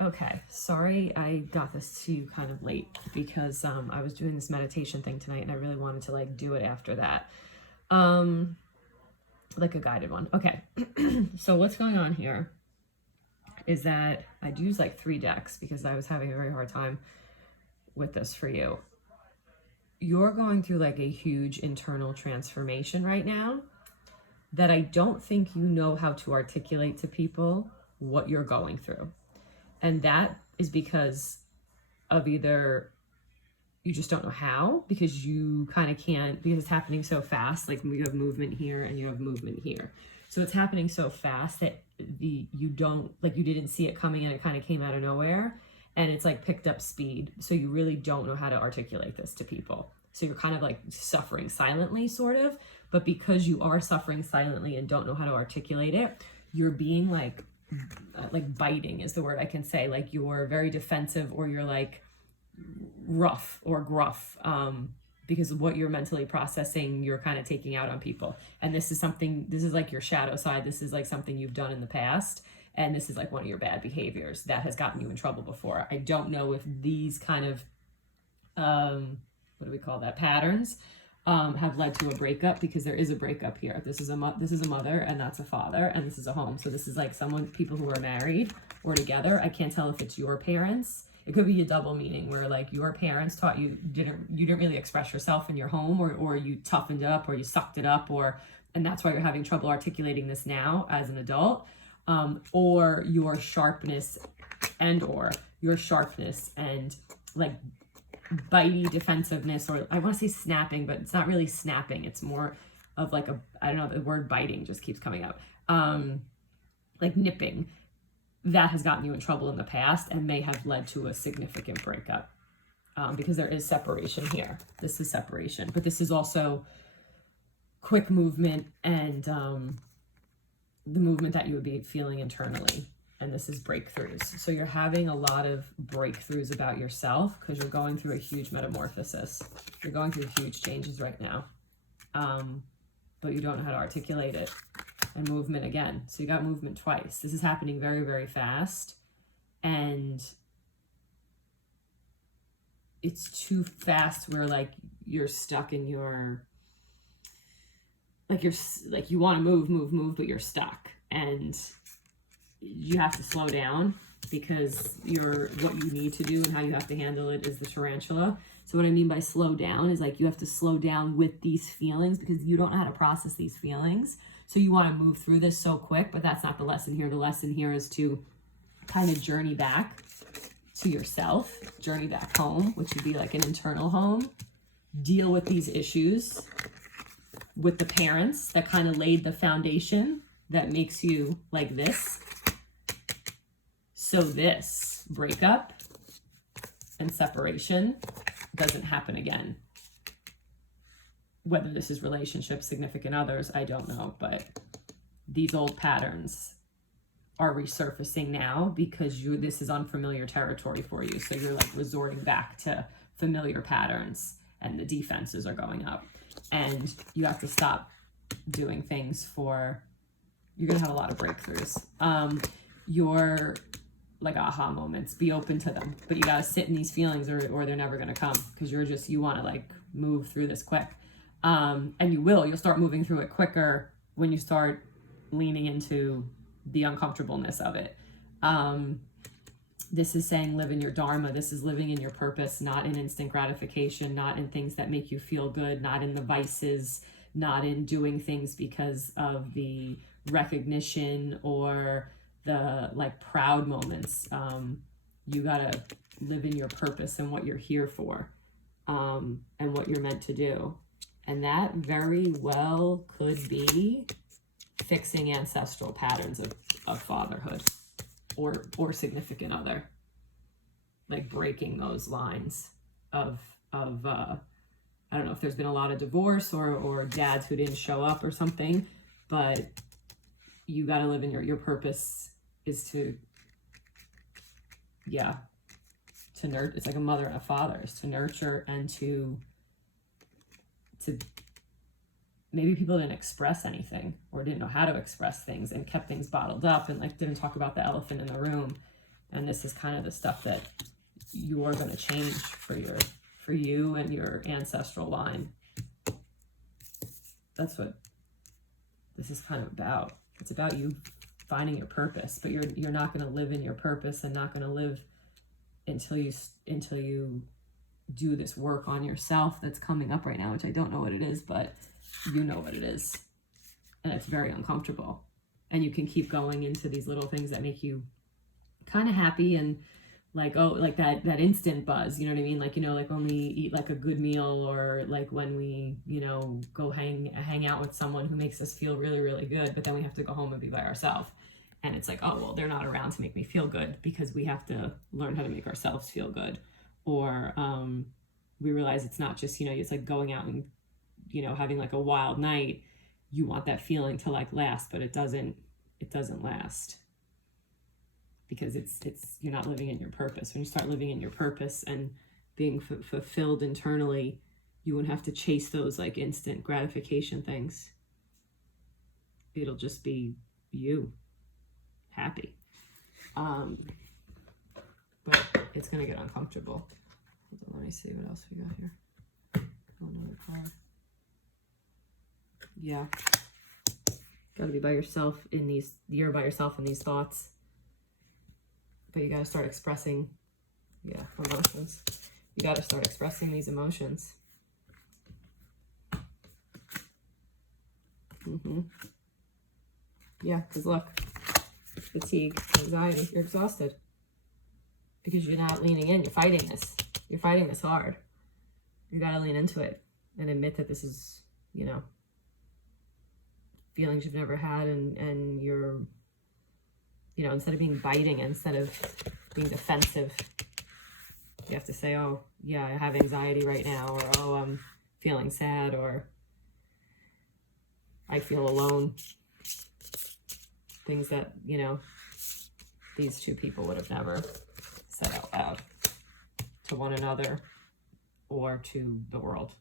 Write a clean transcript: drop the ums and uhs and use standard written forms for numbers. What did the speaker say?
Okay, sorry I got this to you kind of late because I was doing this meditation thing tonight and I really wanted to like do it after that. Um like a guided one. Okay. So what's going on here is that I'd use like 3 decks because I was having a very hard time with this for you. You're going through like a huge internal transformation right now that I don't think you know how to articulate to people what you're going through. And that is because of either you just don't know how, because you kind of can't, because it's happening so fast. Like you have movement here and you have movement here. So it's happening so fast that you don't, like you didn't see it coming and it kind of came out of nowhere. And it's like picked up speed. So you really don't know how to articulate this to people. So you're kind of like suffering silently, sort of. But because you are suffering silently and don't know how to articulate it, you're being like biting is the word I can say. Like you're very defensive, or you're like rough or gruff, because of what you're mentally processing, you're kind of taking out on people. And this is like your shadow side. This is like something you've done in the past. And this is like one of your bad behaviors that has gotten you in trouble before. I don't know if these kind of, what do we call that, patterns, have led to a breakup, because there is a breakup here. This is a mother, and that's a father, and this is a home. So this is like people who are married or together. I can't tell if it's your parents. It could be a double meaning where like your parents taught you didn't really express yourself in your home, or you toughened up, or you sucked it up, and that's why you're having trouble articulating this now as an adult, or your sharpness and like bitey defensiveness, or I want to say snapping, but it's not really snapping. It's more of like I don't know, the word biting just keeps coming up. Like nipping. That has gotten you in trouble in the past and may have led to a significant breakup, because there is separation here. This is separation, but this is also quick movement and the movement that you would be feeling internally. And this is breakthroughs. So you're having a lot of breakthroughs about yourself because you're going through a huge metamorphosis. You're going through huge changes right now, but you don't know how to articulate it. And movement again. So you got movement twice. This is happening very, very fast. And it's too fast where like you're stuck in your, like you want to move, but you're stuck. And you have to slow down, because what you need to do and how you have to handle it is the tarantula. So what I mean by slow down is like you have to slow down with these feelings, because you don't know how to process these feelings. So you want to move through this so quick, but that's not the lesson here. The lesson here is to kind of journey back to yourself, journey back home, which would be like an internal home, deal with these issues with the parents that kind of laid the foundation that makes you like this. So this breakup and separation doesn't happen again. Whether this is relationships, significant others, I don't know, but these old patterns are resurfacing now because this is unfamiliar territory for you. So you're like resorting back to familiar patterns, and the defenses are going up, and you have to stop doing things you're going to have a lot of breakthroughs. Your like aha moments, be open to them, but you got to sit in these feelings or they're never going to come, because you want to like move through this quick. And you'll start moving through it quicker when you start leaning into the uncomfortableness of it. This is saying live in your dharma. This is living in your purpose, not in instant gratification, not in things that make you feel good, not in the vices, not in doing things because of the recognition or the like proud moments. You gotta live in your purpose and what you're here for, and what you're meant to do. And that very well could be fixing ancestral patterns of fatherhood or significant other, like breaking those lines of I don't know if there's been a lot of divorce or dads who didn't show up or something, but you got to live in your purpose is to nurture. It's like a mother and a father, is to nurture and to maybe people didn't express anything or didn't know how to express things and kept things bottled up and like didn't talk about the elephant in the room. And this is kind of the stuff that you're going to change for you and your ancestral line. That's what this is kind of about. It's about you finding your purpose, but you're not going to live in your purpose and not going to live until you do this work on yourself that's coming up right now, which I don't know what it is, but you know what it is. And it's very uncomfortable. And you can keep going into these little things that make you kind of happy and like, oh, like that instant buzz, you know what I mean? Like, you know, like when we eat like a good meal, or like when we, you know, go hang out with someone who makes us feel really, really good, but then we have to go home and be by ourselves. And it's like, oh, well, they're not around to make me feel good, because we have to learn how to make ourselves feel good. Or we realize it's not just, you know, it's like going out and, you know, having like a wild night. You want that feeling to like last, but it doesn't last, because it's you're not living in your purpose. When you start living in your purpose and being fulfilled internally, you won't have to chase those like instant gratification things. It'll just be you happy. But it's gonna get uncomfortable. Hold on, let me see what else we got here. Another card. Yeah. Gotta be by yourself in these, you're by yourself in these thoughts. But you gotta start expressing, emotions. You gotta start expressing these emotions. Yeah, because look, fatigue, anxiety, you're exhausted. Because you're not leaning in, you're fighting this. You're fighting this hard. You gotta lean into it and admit that this is, you know, feelings you've never had, and you're, you know, instead of being biting, instead of being defensive, you have to say, oh, yeah, I have anxiety right now, or oh, I'm feeling sad, or I feel alone. Things that, you know, these two people would have never said out loud to one another or to the world.